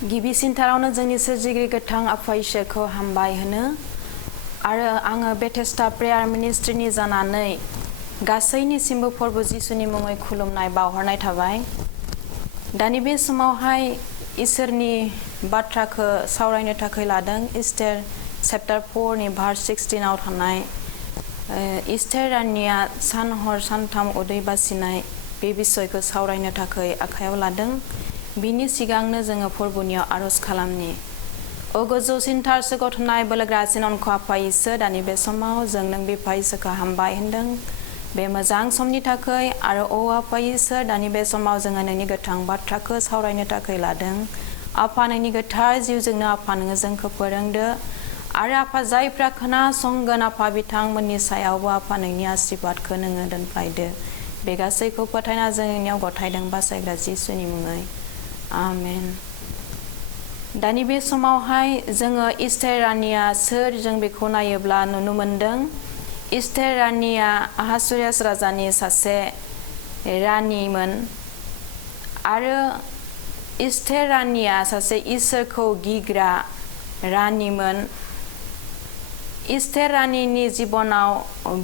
गिबिसिनथारावनो जोंनि सोरजिगिरि गोथां आफा इसोरखौ हामबाय होनो आरो आङो बेथेस्टा प्रेयार मिनिस्ट्रिनि जानानै गासैनिसिमबो फोरबो जिसुनि मुङै खुलुमनाय बावहरनाय थाबाय। दानि बे समावहाय इसोरनि बाथ्राखौ सावरायनो थाखाय लादों। इस्टार चैप्टार 4 नि भार्स 16 आव थानाय इस्टार रानिया सान हर सानथाम उदै बासिनाय बे बिसयखौ सावरायनो थाखाय आखायाव लादों। बिनि सिगांनो जोङो फोरबोनियाव आरज खालामनि। ओ गोजौसिनथार गथनाय बोलोग्रासिन अनख आफा इसोर, दानि बे समाव जों नों बिफा इसोरखौ हामबाय होनदों बे मोजां समनि थाखाय आरो ओ आफा इसोर, दानि बे समाव जोङो नोंनि गोथां बाथ्राखौ सावरायनो थाखाय लादों। आफा नोंनि गोथार जिउजोंनो आफा नोङो जोंखौ फोरोंदो आरो आफा जायफ्रा खोनासंगोन आफा बिथांमोननि सायावबो आफा नोंनि आशीर्वादखौ नोङो दोनफ्लायदो। बे गासैखौ फोथायना जों नोंनियाव गथायदों बासायग्रा जिसुनि मुङै आमेन। दानि बे समावहाय जोङो इस्टार रानिया सोर जों बेखौ नायोब्ला नुनो मोनदों। इस्टार रानिया आहासुरेस राजानि सासे रानिमोन आरो इस्टार रानिया सासे इसोरखौ गिग्रा रानिमोन। इस्टार रानिनि जिबनाव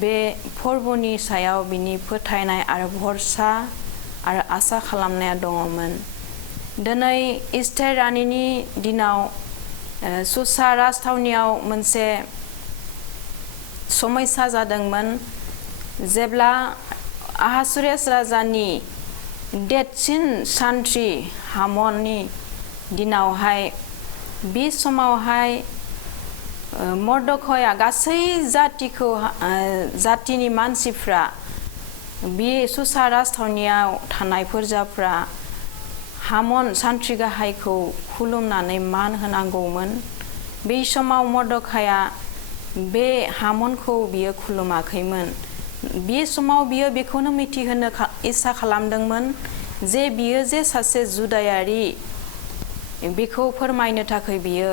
बे फोरबोनि सायाव बिनि फोथायनाय आरो भरसा आरो आसा खालामनाया दङमोन। दिनै इस्टार रानिनि दिनाव सुसा राजथावनियाव मोनसे समयसा जादोंमोन जेब्ला आहासुरेस राजानि देरसिन सान्थ्रि हामननि दिनावहाय बे समावहाय मर्दखया गासै जातिनि मानसिफ्रा बे सुसा राजथावनियाव थानाय फोरजाफ्रा हामन सान्थ्रि गाहायखौ खुलुमनानै मान होनांगौमोन। बे समाव मर्दखया बे हामनखौ बियो खुलुमाखैमोन। बे समाव बियो बेखौनो मिथिहोनो इसा खालामदोंमोन जे बियो जे सासे जुदायारि बेखौ फोरमायनो थाखाय बियो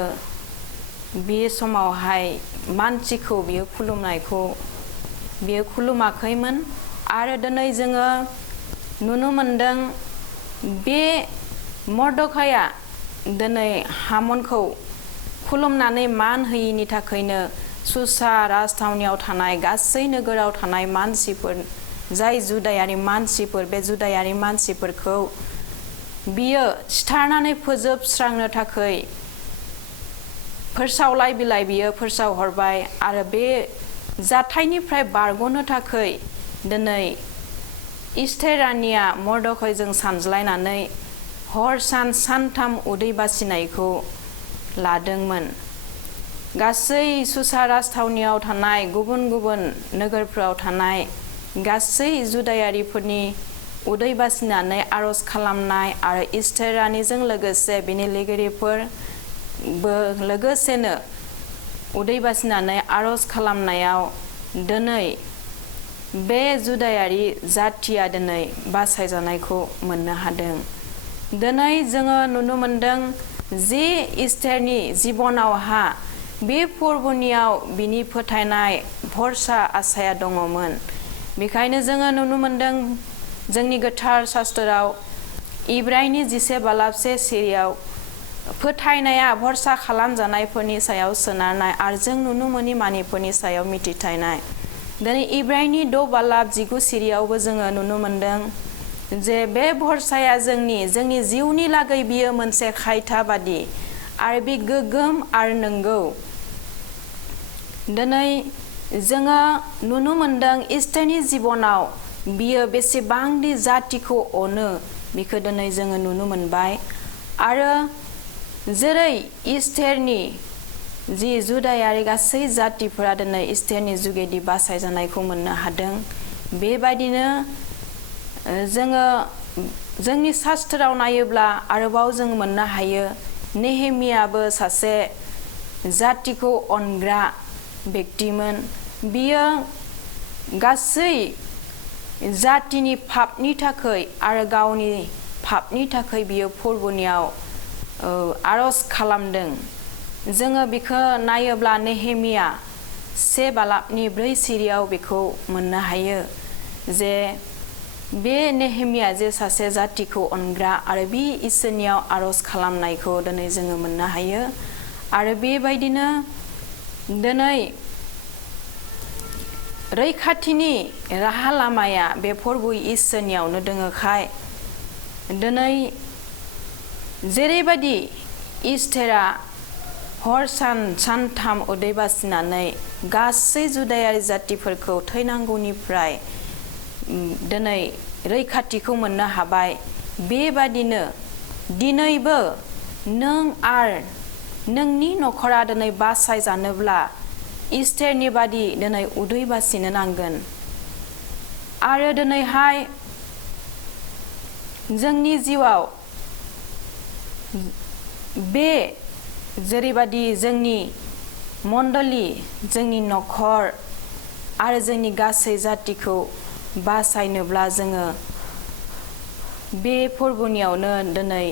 बे समावहाय मानसिखौ बियो खुलुमनायखौ बियो खुलुमाखैमोन। आरो दिनै जोङो नुनो मोनदों बे मर्दखया दिनै हामनखौ खुलुमनानै मान होयिनि थाखायनो सुसा राजथावनियाव थानाय गासै नोगोराव थानाय मानसिफोर जाय जुदायारि मानसिफोर बे जुदायारि मानसिफोरखौ बियो सिथारनानै फोजोबस्रांनो थाखाय फोसावलाय बिलाइ बियो फोसाव हरबाय आरो बे जाथायनिफ्राय बारग'नो थाखाय दिनै इस्टार रानिया मर्दखयजों सानज्लायनानै हर सान सानथाम उदै बासिनायखौ लादोंमोन। गासै सुसा राजथावनियाव थानाय गुबुन गुबुन नोगोरफ्राव थानाय गासै जुदायारिफोरनि उदै बासिनानै आरज खालामनाय आरो इस्टार रानिजों लोगोसे बिनि लिगिरिफोरबो लोगोसेनो उदै बासिनानै आरज खालामनायाव दिनै बे जुदायारि जातिया दिनै बासायजानायखौ मोननो हादों। दिनै जोङो नुनो मोनदों जे इस्टारनि जिबनावहा बे फोरबोनियाव बिनि फोथायनाय भरसा आसाया दङमोन। बेखायनो जोङो नुनो मोनदों जोंनि गोथार शास्त्रआव इब्रायनि 10 बालाबसे सिरियाव फोथायनाया भरसा खालामजानायफोरनि सायाव सोनारनाय आरो जों नुनो मोनि मानिफोरनि सायाव मिथिथायनाय। दिनै इब्रायनि 6 बालाब 19 सिरियावबो जोङो नुनो मोनदों जे बे भरसाया जोंनि जिउनि लागै बियो मोनसे खायथा बादि आरो बे गोगोम आरो नंगौ। दिनै जोङो नुनो मोनदों इस्टारनि जिबनाव बियो बेसेबांदि जातिखौ अनो बेखौ दिनै जोङो नुनो मोनबाय आरो जेरै इस्टारनि जि जुदायारि गासै जातिफोरा दिनै इस्टारनि जुगेदि बासायजानायखौ मोननो हादों बेबायदिनो जोङो जोंनि शास्त्रआव नायोब्ला आरोबाव जों मोननो हायो नेहेमियाबो सासे जातिखौ अनग्रा व्यक्तिमोन। बियो गासै जातिनि पापनि थाखाय आरो गावनि पापनि थाखाय बियो फोरबोनियाव आरज खालामदों। जोङो बेखौ नायोब्ला नेहेमिया 1 बालाबनि 4 सिरियाव बेखौ मोननो हायो जे बे नेहेमिया जे सासे जातिखौ अनग्रा आरो बे इसोरनियाव आरज खालामनायखौ दिनै जोङो मोननो हायो आरो बेबायदिनो दिनै रैखाथिनि राहा लामाया बे फोरबो इसोरनियावनो दोङोखाय दिनै जेरैबायदि इस्टेरा हर सानथाम उदै बासिनानै गासै जुदायारि जातिफोरखौ थैनांगौनिफ्राय दिनै रैखाथिखौ मोननो हाबाय बेबादिनो दिनैबो नों आरो नोंनि नखरा दिनै बासायजानोब्ला इस्टेरनि बादि दिनै उदै बासिनो नांगोन आरो दिनैहाय जोंनि जिउआव बे जेरैबादि जोंनि मण्डली जोंनि नखर आरो जोंनि गासै जातिखौ बासायनोब्ला जोङो बे फोरबोनियावनो दिनै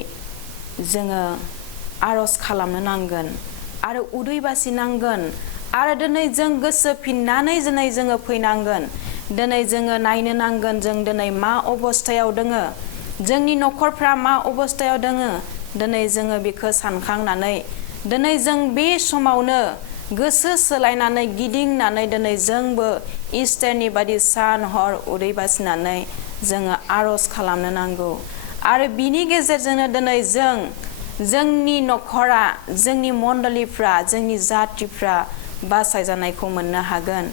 जोङो आरज खालामनो नांगोन आरो उदै बासिनांगोन आरो दिनै जों गोसो फिननानै दिनै जोङो फैनांगोन दिनै जोङो नायनो नांगोन जों दिनै मा अबस्थायाव दोङो जोंनि नखरफ्रा मा अबस्थायाव दोङो दिनै जोङो बेखौ सानखांनानै दिनै जों बे समावनो गोसो सोलायनानै गिदिंनानै दिनै जोंबो इस्टेरनि बादि सान हर उदै बासिनानै जोङो आरज खालामनो नांगौ आरो बिनि गेजेरजोंनो दिनै जोंनि नखरा जोंनि मण्डलीफ्रा जोंनि जातिफ्रा बासायजानायखौ मोननो हागोन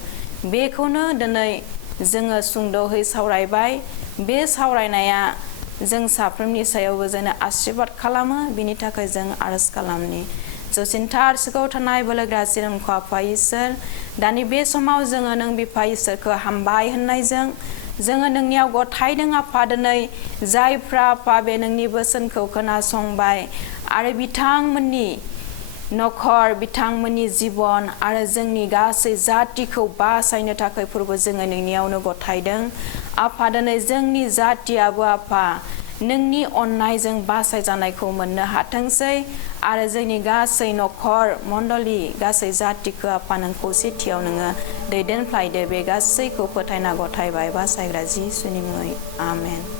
बेखौनो दिनै जोङो सुंद'यै सावरायबाय बे सावरायनाया जों साफ्रोमनि सायावबो जोंनो आशीर्वाद खालामो बिनि थाखाय जों आरज खालामनि जौसिनथा आरसिखौ थानाय बोलोग्रा सिरोमखौ आफा इसोर दानि बे समाव जोङो नों बिफा इसोरखौ हामबाय होननायजों जोङो नोंनियाव गथायदों आफा दिनै जायफ्रा आफा बे नोंनि बोसोनखौ खोनासंबाय आरो बिथांमोननि नखर बिथांमोननि जीवन आरो जोंनि गासै जातिखौ बासायनो थाखाय फोरबो जोङो नोंनियावनो गथायदों आफा दिनै जोंनि जातियाबो आफा नोंनि अननायजों बासायजानायखौ मोननो हाथोंसै आरो जोंनि गासै नखर मण्डली गासै जातिखौ आफा नों खौसेथियाव नोङो दैदेनफ्लायदो बे गासैखौ फोथायना गथायबाय बासायग्रा जिसुनि मुङै आमेन।